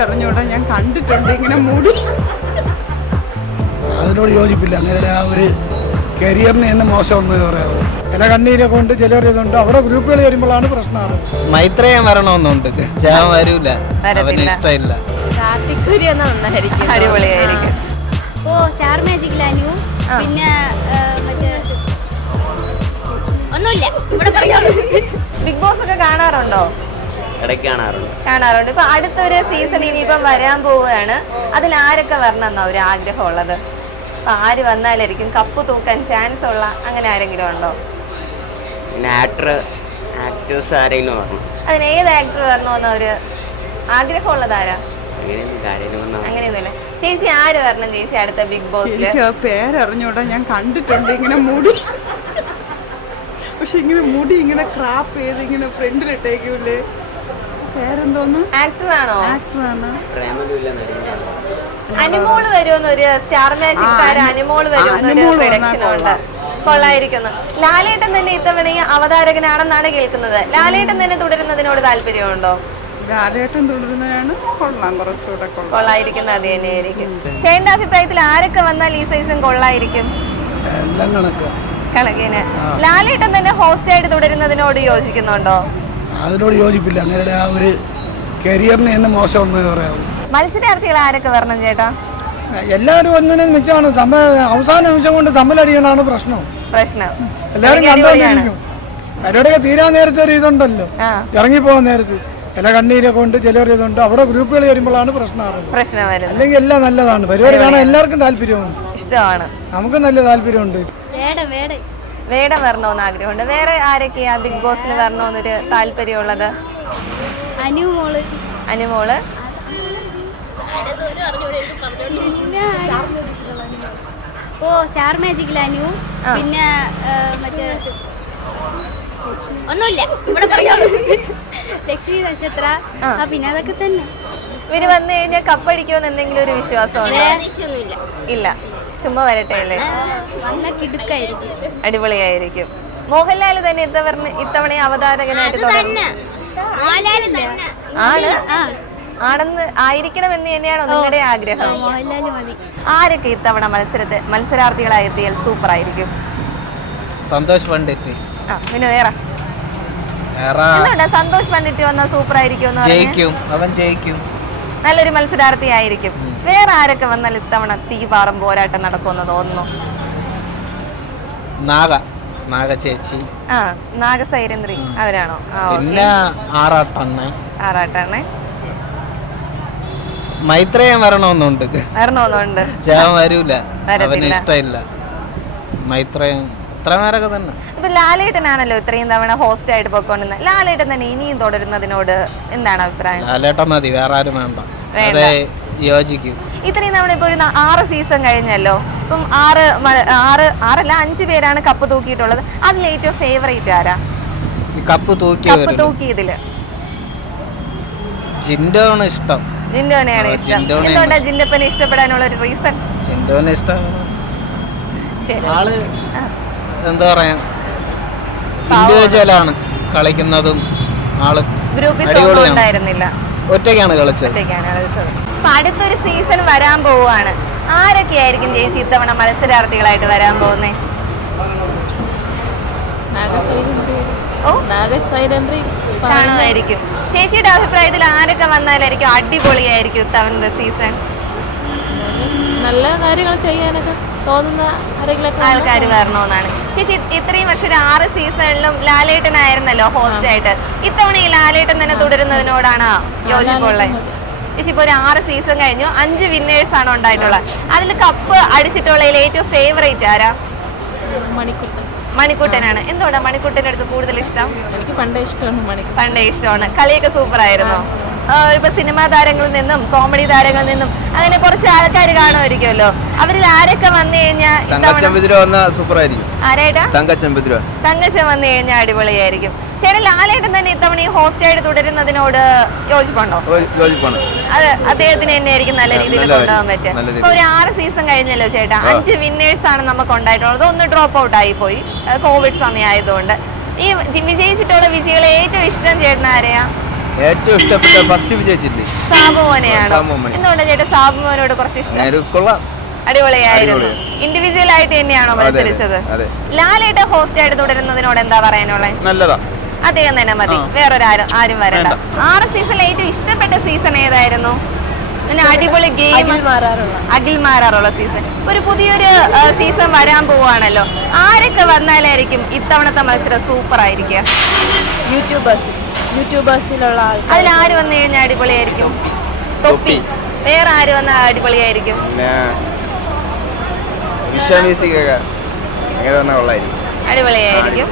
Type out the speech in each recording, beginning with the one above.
പേരറിഞ്ഞൂടാ, ഞാൻ കണ്ടിട്ടുണ്ട് ഇങ്ങനെ മുടി. അതിനോട് യോജിപ്പില്ല. അങ്ങനെയുടെ ആ ഒരു കരിയറിന് തന്നെ മോശമെന്ന് പറയാമോ. ചില കണ്ണീരൊക്കെ ഉണ്ട്, ചിലർ ഇതുണ്ട്. അവിടെ ഗ്രൂപ്പുകൾ വരുമ്പോഴാണ് പ്രശ്നമാണ്. മൈത്രേയം വരണമെന്നുണ്ട്, ചാൻ വരൂല, അവന് ഇഷ്ടമില്ല. കാർത്തിക് സൂര്യ നന്നായിരിക്കും, അടിപൊളിയായിരിക്കും. ഓ സ്റ്റാർ മാജിക് അനു, പിന്നെ മറ്റേ ഒന്നുമില്ല ഇവിടെ പറയാം. ബിഗ് ബോസ് ഒക്കെ കാണാറുണ്ടോ? ഇടയ്ക്ക് കാണാറുണ്ട്. ഇപ്പൊ അടുത്തൊരു സീസൺ ഇനിയിപ്പം വരാൻ പോവുകയാണ്. അതിൽ ആരൊക്കെ വരണം എന്നാ ഒരു ആഗ്രഹമുള്ളത്? അപ്പൊ ആര് വന്നാലായിരിക്കും കപ്പ് തൂക്കാൻ ചാൻസ് ഉള്ള അങ്ങനെ ആരെങ്കിലും ഉണ്ടോ? ആക്ടേഴ്സ് ആരെങ്കിലും വരണം. അതിന് ഏത് ആക്ടർ വരണമെന്ന ഒരു ആഗ്രഹമുള്ളത് ആരാ? അങ്ങനെയൊന്നുമില്ല. ചേച്ചി ആര് വരണം ചേച്ചി അടുത്ത ബിഗ് ബോസിൽ? എനിക്ക് ആ പേരറിഞ്ഞൂടാ, ഞാൻ കണ്ടിട്ടുണ്ട് ഇങ്ങനെ മുടി. പക്ഷെ ഇങ്ങനെ മുടി ഇങ്ങനെ ക്രാപ്പ് ചെയ്ത് ഇങ്ങനെ ഫ്രണ്ടിലിട്ടേക്കൂലേ, പേരെന്തോന്ന്? ആക്ടറാണോ? ആക്ടറാണ്. അനുമോള് വരുമെന്നൊരു സ്റ്റാർ മാജിക് താരം അനുമോള് വരുമെന്നൊരു പ്രൊഡക്ഷൻ ഉണ്ട്. കൊള്ളായിരിക്കുന്നു. ലാലേട്ടൻ തന്നെ ഇത്തവണ ഈ അവതാരകനാണെന്നാണ് കേൾക്കുന്നത്. ലാലേട്ടൻ തന്നെ തുടരുന്നതിനോട് താല്പര്യമുണ്ടോ? ലാലേട്ടൻ തുടരുന്നതാണ് കൊള്ളാം, കുറച്ചുകൂടെ കൊള്ളായിരിക്കുന്നത് അത് തന്നെയായിരിക്കും. ചേട്ടന്റെ അഭിപ്രായത്തിൽ ആരൊക്കെ വന്നാൽ ഈ സീസൺ കൊള്ളായിരിക്കും? എല്ലാം കണക്കിന്. ലാലേട്ടൻ തന്നെ ഹോസ്റ്റ് ആയിട്ട് തുടരുന്നതിനോട് യോജിക്കുന്നുണ്ടോ? അതിനോട് യോജിപ്പില്ല. അങ്ങനെയുടെ ആ ഒരു കരിയറിന് തന്നെ മോശമെന്ന് പറയാമോ. മത്സരാർത്ഥികൾ ആരൊക്കെ വരണം ചേട്ടാ? എല്ലാവരും ഒന്നിനും മിച്ചമാണ്. അവസാന നിമിഷം കൊണ്ട് തമ്മിലടിയാണ് പ്രശ്നം. എല്ലാവരും കണ്ടുകൊണ്ടിരിക്കും. പരിപാടിയൊക്കെ തീരാൻ നേരത്തെ ഒരു ഇതുണ്ടല്ലോ, ഇറങ്ങിപ്പോകാൻ നേരത്ത് ചില കണ്ണീരൊക്കെ ഉണ്ട്, ചിലർ ഇതുണ്ട്. അവിടെ ഗ്രൂപ്പുകൾ വരുമ്പോഴാണ് പ്രശ്നം വരുന്നത്. അല്ലെങ്കിൽ എല്ലാം നല്ലതാണ്. പരിപാടി കാണാൻ എല്ലാവർക്കും താല്പര്യമുണ്ട്, ഇഷ്ടമാണ്. നമുക്ക് നല്ല താല്പര്യമുണ്ട്. വേടം വരണമെന്ന് ആഗ്രഹമുണ്ട്. വേറെ ആരൊക്കെയാ ബിഗ് ബോസിന് വരണമെന്നൊരു താല്പര്യമുള്ളത്? അനുമോള്. ഓ സ്റ്റാർ മാജിക് അനു, പിന്നെ മറ്റേ ഒന്നുമില്ല ഇവിടെ പറയാം ലക്ഷ്മി നക്ഷത്ര, പിന്നെ അതൊക്കെ തന്നെ. ഇവര് വന്നു കഴിഞ്ഞാൽ കപ്പടിക്കുമെന്ന് എന്തെങ്കിലും ഒരു വിശ്വാസമുണ്ടോ? ഇല്ല, ചുമ്മാ വരട്ടെ അല്ലേ? അടിപൊളിയായിരിക്കും. മോഹൻലാൽ തന്നെ ഇത്തവണ അവതാരകനായിട്ട് ആണെന്ന് ആയിരിക്കണമെന്ന് തന്നെയാണോ നിങ്ങളുടെ ആഗ്രഹം? ആരൊക്കെ ഇത്തവണ മത്സരാർത്ഥികളായി എത്തിയാൽ സൂപ്പർ ആയിരിക്കും? സന്തോഷ് പണ്ഡിറ്റ്. പിന്നെ വേറെ എന്തുകൊണ്ടാ സന്തോഷ് പണ്ഡിറ്റ് വന്നാൽ സൂപ്പർ ആയിരിക്കും? അവൻ ജയിക്കും, നല്ലൊരു മത്സരാർത്ഥി ആയിരിക്കും. വേറെ ആരൊക്കെ വന്നാൽ ഇത്തവണ തീപാറും പോരാട്ടം നടക്കുമെന്ന് തോന്നുന്നു? നാഗ ചേച്ചി, നാഗസൈരന്ദ്രി അവരാണോ? പിന്നെ ആറാട്ടണ്ണ. മൈത്രേയം വരണമെന്നുണ്ട്, ചാൻ വരൂല, അവന് ഇഷ്ടമില്ല. മൈത്രേയം ഇത്ര നേരൊക്കെ തന്നെ. ഇപ്പൊ ലാലേട്ടനാണല്ലോ ഇത്രയും തവണ ഹോസ്റ്റ് ആയിട്ട് പോയിക്കൊണ്ടിരുന്നത്. ലാലേട്ടൻ തന്നെ ഇനിയും തുടരുന്നതിനോട് എന്താണ് അഭിപ്രായം? ലാലേട്ടൻ മതി, വേറെ ആരും വേണ്ട. യോജിക്കും. ഇത്രയും തവണ ഇപ്പൊ ഒരു 6 സീസൺ കഴിഞ്ഞല്ലോ. ഇപ്പം 5 പേരാണ് കപ്പ് തൂക്കിയിട്ടുള്ളത്. അതിൽ ഏറ്റവും ഫേവറേറ്റ് ആരാ കപ്പ് തൂക്കിയതില്? ജിൻഡോയാണ് ഇഷ്ടം. ജിൻഡോനെയാണ് ഇഷ്ടം. എന്തുകൊണ്ടാ ജിൻഡപ്പനെ ഇഷ്ടപ്പെടാനുള്ള ഒരു റീസൺ? ജിൻഡോനെ ഇഷ്ടം. ആള് എന്താ പറയാ, ഇൻഡിവിജ്വലാണ് കളിക്കുന്നതും. ആള് ഗ്രൂപ്പിൽ ഉണ്ടായിരുന്നില്ല, ഒറ്റയ്ക്കാണ് കളിച്ചത്. അടുത്തൊരു സീസൺ വരാൻ പോവാണ്. ആരൊക്കെയായിരിക്കും ചേച്ചി ഇത്തവണ മത്സരാർത്ഥികളായിട്ട് വരാൻ പോകുന്നേ? കാണുമായിരിക്കും. ചേച്ചിയുടെ അഭിപ്രായത്തിൽ ആരൊക്കെ വന്നാലായിരിക്കും അടിപൊളിയായിരിക്കും ഇത്തവണത്തെ സീസൺ? നല്ല കാര്യങ്ങൾ ചെയ്യാനൊക്കെ തോന്നുന്ന ആൾക്കാർ വരണമെന്നാണ്. ചേച്ചി ഇത്രയും വർഷം 6 സീസണിലും ലാലേട്ടനായിരുന്നല്ലോ ഹോസ്റ്റ് ആയിട്ട്. ഇത്തവണ ഈ ലാലേട്ടൻ തന്നെ തുടരുന്നതിനോടാണ് യോജിപ്പുള്ളത്? ചേച്ചി ഇപ്പൊ ഒരു 6 സീസൺ കഴിഞ്ഞു, 5 വിന്നേഴ്സ് ആണ് ഉണ്ടായിട്ടുള്ളത്. അതിൽ കപ്പ് അടിച്ചിട്ടുള്ളതിൽ ഏറ്റവും ഫേവറേറ്റ് ആരാ? മണിക്കുട്ടനാണ്. എന്തുകൊണ്ടാണ് മണിക്കുട്ടന്റെ അടുത്ത് കൂടുതൽ ഇഷ്ടം? എനിക്ക് പണ്ടേ ഇഷ്ടമാണ്. കളിയൊക്കെ സൂപ്പർ ആയിരുന്നു. ഇപ്പൊ സിനിമാ താരങ്ങളിൽ നിന്നും കോമഡി താരങ്ങളിൽ നിന്നും അങ്ങനെ കുറച്ച് ആൾക്കാർ കാണുമായിരിക്കുമല്ലോ. അവരിൽ ആരൊക്കെ വന്നു കഴിഞ്ഞാൽ ആരായിട്ടാ? തങ്കച്ചൻ വന്നു കഴിഞ്ഞാൽ അടിപൊളിയായിരിക്കും. ചേട്ടൻ ലാലേട്ടൻ തന്നെ ഇത്തവണ ഈ ഹോസ്റ്റ് ആയിട്ട് തുടരുന്നതിനോട് യോജിപ്പുണ്ടോ? അത് അദ്ദേഹത്തിന് തന്നെ ആയിരിക്കും നല്ല രീതിയിൽ കൊണ്ടുപോകാൻ പറ്റുക. ഇപ്പൊ ഒരു 6 സീസൺ കഴിഞ്ഞല്ലോ ചേട്ടാ, 5 വിന്നേഴ്സ് ആണ് നമുക്ക് ഉണ്ടായിട്ടുള്ളത്. 1 ഡ്രോപ്പ് ഔട്ട് ആയി പോയി കോവിഡ് സമയമായതുകൊണ്ട്. ഈ വിജയിച്ചിട്ടുള്ള വിജയികളെ ഏറ്റവും ഇഷ്ടം ചേട്ടൻ ആരെയാ? ഏറ്റവും ഇഷ്ടപ്പെട്ട ഫസ്റ്റ് വിജയിച്ചില്ലേ സാബുമോനെയാണോ? സാബുമോനെ. എന്തുകൊണ്ടാ ചേട്ടാ സാബുമോനോട് കുറച്ച് ഇഷ്ടം? ഞാനൊരു കൊള്ളാം. അടിപൊളിയായിരുന്നു. ഇൻഡിവിജ്വൽ ആയിട്ട് തന്നെയാണോ മത്സരിച്ചത്? അതെ. ലാലേട്ട ഹോസ്റ്റ് ആയിട്ട് തുടരുന്നതിനോട് എന്താ പറയാനുള്ളത്? നല്ലതാ. അദ്ദേഹം തന്നെ മതി, വേറൊരു ആരും വരണ്ട. 6 സീസണിൽ ഏറ്റവും ഇഷ്ടപ്പെട്ട സീസൺ ഏതായിരുന്നു? പിന്നെ അടിപൊളി ഗെയിം അഖിൽ മാറാറുള്ള സീസൺ. ഒരു പുതിയൊരു സീസൺ വരാൻ പോവാണല്ലോ. ആരൊക്കെ വന്നാലായിരിക്കും ഇത്തവണത്തെ മത്സരം സൂപ്പർ ആയിരിക്കുക? യൂട്യൂബേഴ്സിലുള്ള ആൾ അതിലാര് വന്നു കഴിഞ്ഞാൽ അടിപൊളിയായിരിക്കും? തൊപ്പി. വേറെ ആര് വന്നാൽ അടിപൊളിയായിരിക്കും? അടിപൊളിയായിരിക്കും.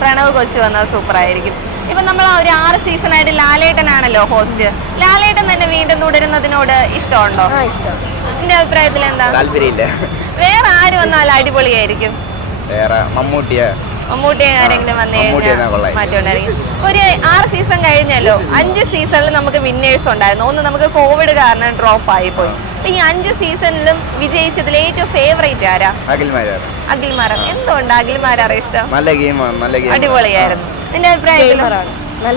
പ്രണവ് കൊച്ചു വന്നാൽ സൂപ്പർ ആയിരിക്കും. ഇപ്പൊ നമ്മൾ ഒരു 6 സീസണായിട്ട് ലാലേട്ടനാണല്ലോ ഹോസ്റ്റ്. ലാലേട്ടൻ തന്നെ വീണ്ടും തുടരുന്നതിനോട് ഇഷ്ടമുണ്ടോ? എന്റെ അഭിപ്രായത്തിൽ എന്താ? താല്പര്യമില്ല. വേറെ ആര് വന്നാൽ അടിപൊളിയായിരിക്കും? മമ്മൂട്ടി ആരെങ്കിലും വന്നു കഴിഞ്ഞാൽ മാറ്റമുണ്ടായിരിക്കും. ഒരു 6 സീസൺ കഴിഞ്ഞല്ലോ. 5 സീസണിൽ നമുക്ക് വിന്നേഴ്സ് ഉണ്ടായിരുന്നു. ഒന്ന് നമുക്ക് കോവിഡ് കാരണം ഡ്രോപ്പ് ആയി പോയി. ഈ 5 സീസണിലും വിജയിച്ചതിൽ ഏറ്റവും ഫേവറേറ്റ് ആരാ? അഖിൽമാരാർ. എന്തുകൊണ്ട് അഖിൽമാരാറെ ഇഷ്ടം? നല്ല ഗെയിമാണ്. അടിപൊളിയായിരുന്നു. നിന്റെ അഭിപ്രായത്തിൽ?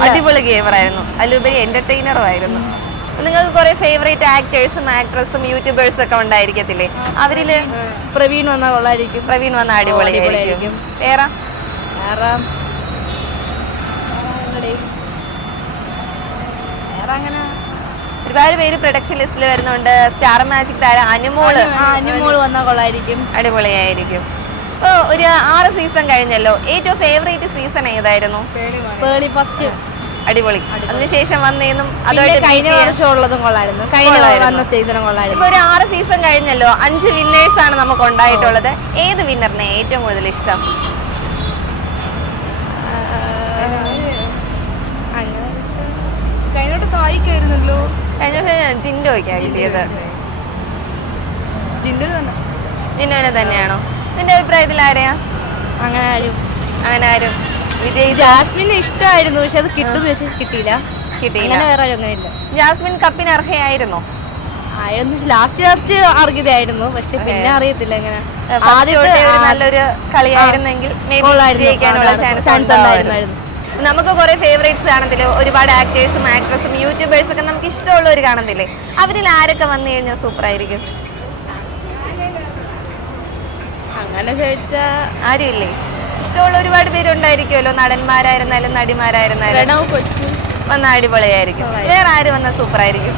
അടിപൊളി ഗെയിമറായിരുന്നു. അതിലുപരി എന്റർടൈനറും ആയിരുന്നു. നിങ്ങൾക്ക് കുറെ ഫേവറേറ്റ് ആക്ടേഴ്സും ആക്ട്രസും യൂട്യൂബേഴ്സും ഒക്കെ ഉണ്ടായിരിക്കത്തില്ലേ? അവരില് പ്രവീൺ വന്നാൽ കൊള്ളായിരിക്കും. പ്രവീൺ വന്ന അടിപൊളിയായിരിക്കും. വേറെ അങ്ങനെ ഒരുപാട് പേര് പ്രൊഡക്ഷൻ ലിസ്റ്റിൽ വരുന്നുണ്ട്. സ്റ്റാർ മാജിക് താരം അനുമോള് വന്നാൽ കൊള്ളായിരിക്കും. അടിപൊളിയായിരിക്കും. ഇപ്പൊ ഒരു 6 സീസൺ കഴിഞ്ഞല്ലോ. ഏറ്റവും ഫേവറേറ്റ് സീസൺ ഏതായിരുന്നു? ഫസ്റ്റ് അടിപൊളി. അതിനുശേഷം വന്നേന്നും കഴിഞ്ഞ വർഷം ഉള്ളതും കൊള്ളായിരുന്നു. കഴിഞ്ഞ സീസണും കൊള്ളായിരുന്നു. ഇപ്പൊ ഒരു 6 സീസൺ കഴിഞ്ഞല്ലോ. 5 വിന്നേഴ്സ് ആണ് നമുക്ക് ഉണ്ടായിട്ടുള്ളത്. ഏത് വിന്നറിനെ ഏറ്റവും കൂടുതൽ ഇഷ്ടം? കഴിഞ്ഞ വർഷം ജിൻഡോയ്ക്കാ കിട്ടിയത്. ജിൻഡോനെ തന്നെയാണോ? നിന്റെ അഭിപ്രായത്തിൽ ആരെയാ? അങ്ങനെ ആരും ജാസ്മിന് ഇഷ്ടമായിരുന്നു, പക്ഷെ അത് കിട്ടിയില്ല. വേറെ അങ്ങനെ ഇല്ല. ജാസ്മിൻ കപ്പിന് അർഹയായിരുന്നോ? ലാസ്റ്റ് അർഹിതയായിരുന്നു, പക്ഷെ പിന്നെ അറിയത്തില്ല. എങ്ങനെ നല്ലൊരു കളിയായിരുന്നെങ്കിൽ ചാൻസ് ഉണ്ടായിരുന്നു. നമുക്ക് കുറെ ഫേവറേറ്റ്സ് കാണത്തില്ലേ? ഒരുപാട് ആക്ടേഴ്സും ആക്ട്രസും യൂട്യൂബേഴ്സും ഒക്കെ നമുക്ക് ഇഷ്ടമുള്ളവർ കാണത്തില്ലേ? അവരിൽ ആരൊക്കെ വന്നു കഴിഞ്ഞാൽ സൂപ്പർ ആയിരിക്കും? അങ്ങനെ ചോദിച്ചാ ആരും ഇല്ലേ? ഇഷ്ടമുള്ള ഒരുപാട് പേരുണ്ടായിരിക്കുമല്ലോ. നടന്മാരായിരുന്നാലും നടിമാരായിരുന്നാലും വന്ന അടിപൊളിയായിരിക്കും. വേറെ ആര് വന്നാൽ സൂപ്പർ ആയിരിക്കും?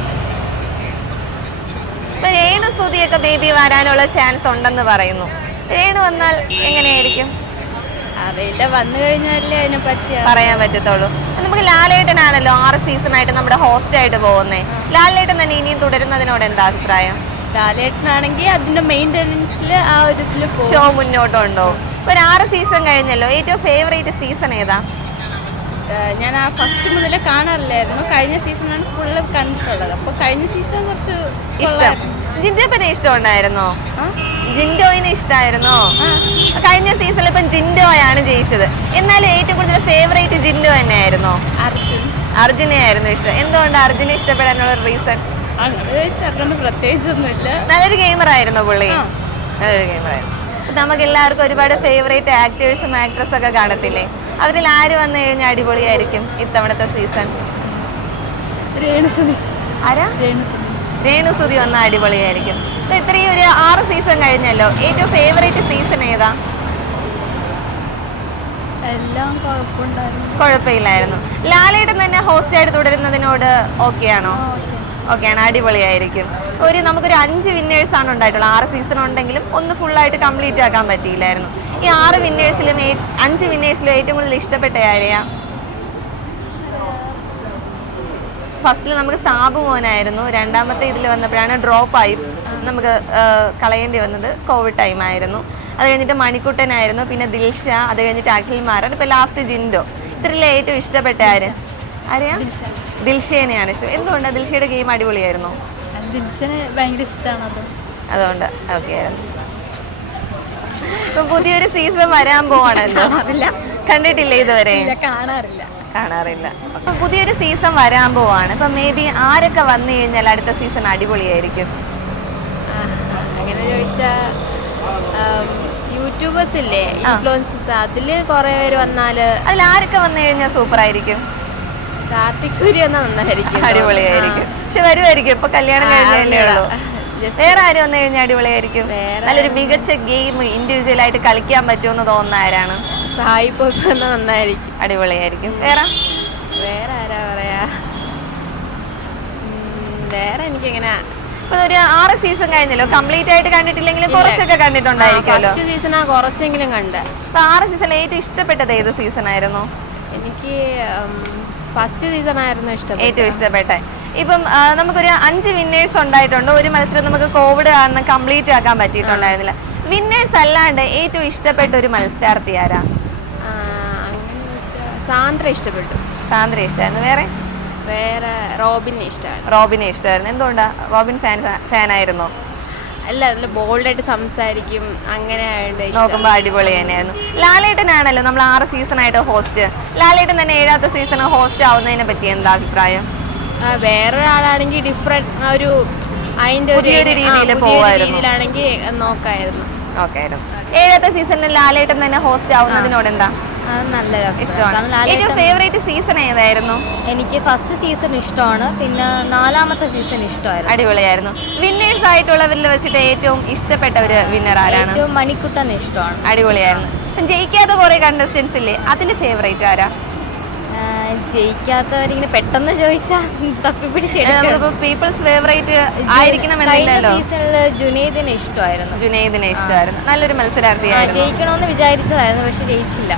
ഇപ്പൊ രേണു സ്തുതിയൊക്കെ ബേബി വരാനുള്ള ചാൻസ് ഉണ്ടെന്ന് പറയുന്നു. രേണു വന്നാൽ എങ്ങനെയായിരിക്കും? അറിയില്ല, വന്നു കഴിഞ്ഞാലേ അതിനെ പറ്റി പറയാൻ പറ്റത്തുള്ളൂ. നമുക്ക് ലാലേട്ടനാണല്ലോ 6 സീസണായിട്ട് നമ്മുടെ ഹോസ്റ്റ് ആയിട്ട് പോകുന്നേ. ലാലേട്ടൻ തന്നെ ഇനിയും തുടരുന്നതിനോട് എന്താ അഭിപ്രായം? ലാലേട്ടനാണെങ്കിൽ അതിന്റെ മെയിൻ്റെനൻസിൽ ആ ഒരു ഷോ മുന്നോട്ടുണ്ടോ? ഒരു 6 സീസൺ കഴിഞ്ഞല്ലോ. ഏറ്റവും ഫേവറേറ്റ് സീസൺ ഏതാ? ഞാൻ ആ ഫസ്റ്റ് മുതലേ കാണാറില്ലായിരുന്നു. കഴിഞ്ഞ സീസണാണ് ഫുള്ള് കണ്ടിട്ടുള്ളത്. അപ്പോൾ കഴിഞ്ഞ സീസൺ കുറച്ച് ഇഷ്ടം. ജിൻഡോനെ ഇഷ്ടമുണ്ടായിരുന്നോ? ജിൻഡോയിനെ ഇഷ്ടമായിരുന്നോ? കഴിഞ്ഞ സീസണിൽ ഇപ്പം ജിൻഡോയാണ് ജയിച്ചത്. എന്നാലും ഏറ്റവും കൂടുതൽ ഫേവറേറ്റ് ജിൻഡോ തന്നെയായിരുന്നോ? അർജുനെയായിരുന്നു ഇഷ്ടം. എന്തുകൊണ്ട് അർജുനെ ഇഷ്ടപ്പെടാനുള്ള റീസൺ? അങ്ങനെ പ്രത്യേകിച്ചൊന്നുമില്ല. നല്ലൊരു ഗെയിമറായിരുന്നു പുള്ളി. നല്ലൊരു ഗെയിമറായിരുന്നു. നമുക്ക് എല്ലാവർക്കും ഒരുപാട് ഫേവറേറ്റ് ആക്ടേഴ്സും ആക്ട്രസും ഒക്കെ കാണത്തില്ലേ? അവരിൽ ആര് വന്നു കഴിഞ്ഞാൽ അടിപൊളിയായിരിക്കും ഇത്തവണത്തെ സീസൺ? രേണുസുതി വന്ന അടിപൊളിയായിരിക്കും. ഇത്രയും ഒരു 6 സീസൺ കഴിഞ്ഞല്ലോ. ഏറ്റവും ഫേവറേറ്റ് സീസൺ ഏതാ? എല്ലാം കുഴപ്പമില്ലായിരുന്നു. ലാലേട്ടൻ തന്നെ ഹോസ്റ്റ് ആയിട്ട് തുടരുന്നതിനോട് ഓക്കെയാണോ? ഓക്കെയാണ്, അടിപൊളിയായിരിക്കും. നമുക്കൊരു 5 വിന്നേഴ്സ് ആണ് ഉണ്ടായിട്ടുള്ളത്. 6 സീസൺ ഉണ്ടെങ്കിലും ഒന്ന് ഫുള്ളായിട്ട് കംപ്ലീറ്റ് ആക്കാൻ പറ്റിയില്ലായിരുന്നു. ഈ 6 വിന്നേഴ്സിലും 5 വിന്നേഴ്സിലും ഏറ്റവും കൂടുതൽ ഇഷ്ടപ്പെട്ട ആരെയാ? ഫസ്റ്റിൽ നമുക്ക് സാബു മോനായിരുന്നു. രണ്ടാമത്തെ ഇതിൽ വന്നപ്പോഴാണ് ഡ്രോപ്പായി നമുക്ക് കളയേണ്ടി വന്നത്. കോവിഡ് ടൈം ആയിരുന്നു. അത് കഴിഞ്ഞിട്ട് മണിക്കുട്ടനായിരുന്നു, പിന്നെ ദിൽഷ, അത് കഴിഞ്ഞിട്ട് അഖിൽമാരൻ, ഇപ്പം ലാസ്റ്റ് ജിൻഡോ. ഇത്രയിലെ ഏറ്റവും ഇഷ്ടപ്പെട്ട ആരെയാ? ദിൽഷേനെയാണ് ഇഷ്ടം. എന്തുകൊണ്ടാണ്? ദിൽഷയുടെ ഗെയിം അടിപൊളിയായിരുന്നു. ദിൽഷനെ ഭയങ്കര ഇഷ്ടമാണ്, അതുകൊണ്ട് ഓക്കെ ആയിരുന്നു. ഇപ്പൊ പുതിയൊരു സീസൺ വരാൻ പോവാണല്ലോ. കണ്ടിട്ടില്ലേ ഇതുവരെ? കാണാറില്ല. അപ്പൊ പുതിയൊരു സീസൺ വരാൻ പോവാണ്. ഇപ്പൊ മേ ബി ആരൊക്കെ വന്നു കഴിഞ്ഞാൽ അടുത്ത സീസൺ അടിപൊളിയായിരിക്കും? അങ്ങനെ ചോദിച്ചാ യൂട്യൂബേഴ്സ് ഇല്ലേ, ഇൻഫ്ലുവൻസേഴ്സ്, അതില് കുറെ പേര് വന്നാല് അതിൽ ആരൊക്കെ വന്നു കഴിഞ്ഞാൽ സൂപ്പർ ആയിരിക്കും? കാർത്തിക് സൂര്യ എന്നാ നന്നായിരിക്കും. അടിപൊളിയായിരിക്കും. പക്ഷെ വരുമായിരിക്കും, ഇപ്പൊ കല്യാണം കഴിഞ്ഞല്ലേ ഉള്ളൂ. വേറെ ആരും വന്നു കഴിഞ്ഞാൽ അടിപൊളിയായിരിക്കും. നല്ലൊരു മികച്ച ഗെയിം ഇൻഡിവിജ്വൽ ആയിട്ട് കളിക്കാൻ പറ്റുമെന്ന് തോന്നുന്ന ആരാണ്? സായി പോപ്പ് എന്നാ നന്നായിരിക്കും. അടിപൊളിയായിരിക്കും. വേറെ ആരാ പറയാ? വേറെ എനിക്കിങ്ങനെ ഒരു 6 സീസൺ കഴിഞ്ഞല്ലോ, കംപ്ലീറ്റ് ആയിട്ട് കണ്ടിട്ടില്ലെങ്കിലും കുറച്ചൊക്കെ കണ്ടിട്ടുണ്ടായിരിക്കുമല്ലോ. ഫസ്റ്റ് സീസണാ കുറച്ചെങ്കിലും കണ്ട്. അപ്പൊ 6 സീസണിൽ ഏറ്റവും ഇഷ്ടപ്പെട്ടത് ഏത് സീസൺ ആയിരുന്നു? എനിക്ക് ഫസ്റ്റ് സീസൺ ആയിരുന്നു ഏറ്റവും ഇഷ്ടപ്പെട്ട. ഇപ്പം നമുക്കൊരു 5 വിന്നേഴ്സ് ഉണ്ടായിട്ടുണ്ട്. ഒരു മത്സരം നമുക്ക് കോവിഡ് കാരണം കംപ്ലീറ്റ് ആക്കാൻ പറ്റിയിട്ടുണ്ടായിരുന്നില്ല. വിന്നേഴ്സ് അല്ലാണ്ട് ഏറ്റവും ഇഷ്ടപ്പെട്ട ഒരു മത്സരാർത്ഥി ആരാ? അങ്ങനെ സാന്ദ്ര ഇഷ്ടപ്പെട്ടു. സാന്ദ്ര ഇഷ്ടമായിരുന്നു. വേറെ റോബിനെ ഇഷ്ടമാണ്. റോബിനെ ഇഷ്ടമായിരുന്നു. എന്തുകൊണ്ടാ? റോബിൻ ഫാനായിരുന്നോ? അല്ല, നല്ല ബോൾഡായിട്ട് സംസാരിക്കും, അങ്ങനെ നോക്കുമ്പോ അടിപൊളി തന്നെയായിരുന്നു. ലാലേട്ടനാണല്ലോ നമ്മൾ 6 സീസണായിട്ട് ഹോസ്റ്റ്. ലാലേട്ടൻ തന്നെ 7ാമത്തെ സീസൺ ഹോസ്റ്റ് ആവുന്നതിനെ പറ്റി എന്താ അഭിപ്രായം? വേറൊരാളാണെങ്കിൽ ഡിഫറെന്റ് ഒരു അതിന്റെ ഒരു രീതിയിലാണെങ്കിൽ നോക്കായിരുന്നു. 7ാമത്തെ സീസണിൽ ലാലേട്ടൻ തന്നെ ഹോസ്റ്റ് ആവുന്നതിനോട് എന്താ ഇഷ്ടമാണ്? ഏറ്റവും ഫേവറേറ്റ് സീസൺ ഏതായിരുന്നു? എനിക്ക് ഫസ്റ്റ് സീസൺ ഇഷ്ടമാണ്, പിന്നെ 4ാമത്തെ സീസൺ ഇഷ്ടമായിരുന്നു. അടിപൊളിയായിരുന്നു. വിന്നേഴ്സ് ആയിട്ടുള്ളവരിൽ വെച്ചിട്ട് ഏറ്റവും ഇഷ്ടപ്പെട്ട ഒരു വിന്നർ ആരാണ്? ഏറ്റവും മണിക്കുട്ടൻ ഇഷ്ടമാണ്. അടിപൊളിയായിരുന്നു. ജയിക്കാത്ത കുറെ കണ്ടസ്റ്റൻസ് ഇല്ലേ, അതിൽ ഫേവറേറ്റ് ആരാ? ജയിക്കാത്തവരിങ്ങനെ പെട്ടെന്ന് ചോദിച്ചാൽ തപ്പിപ്പിടിച്ചെടുക്കും. People's favourite ആയിരിക്കണമെന്നില്ലല്ലോ. സീസണില് ജുനൈദിനെ ഇഷ്ടമായിരുന്നു. നല്ലൊരു മത്സരാർത്ഥിയായിരുന്നു. ജയിക്കണമെന്ന് വിചാരിച്ചതായിരുന്നു, പക്ഷെ ജയിച്ചില്ല.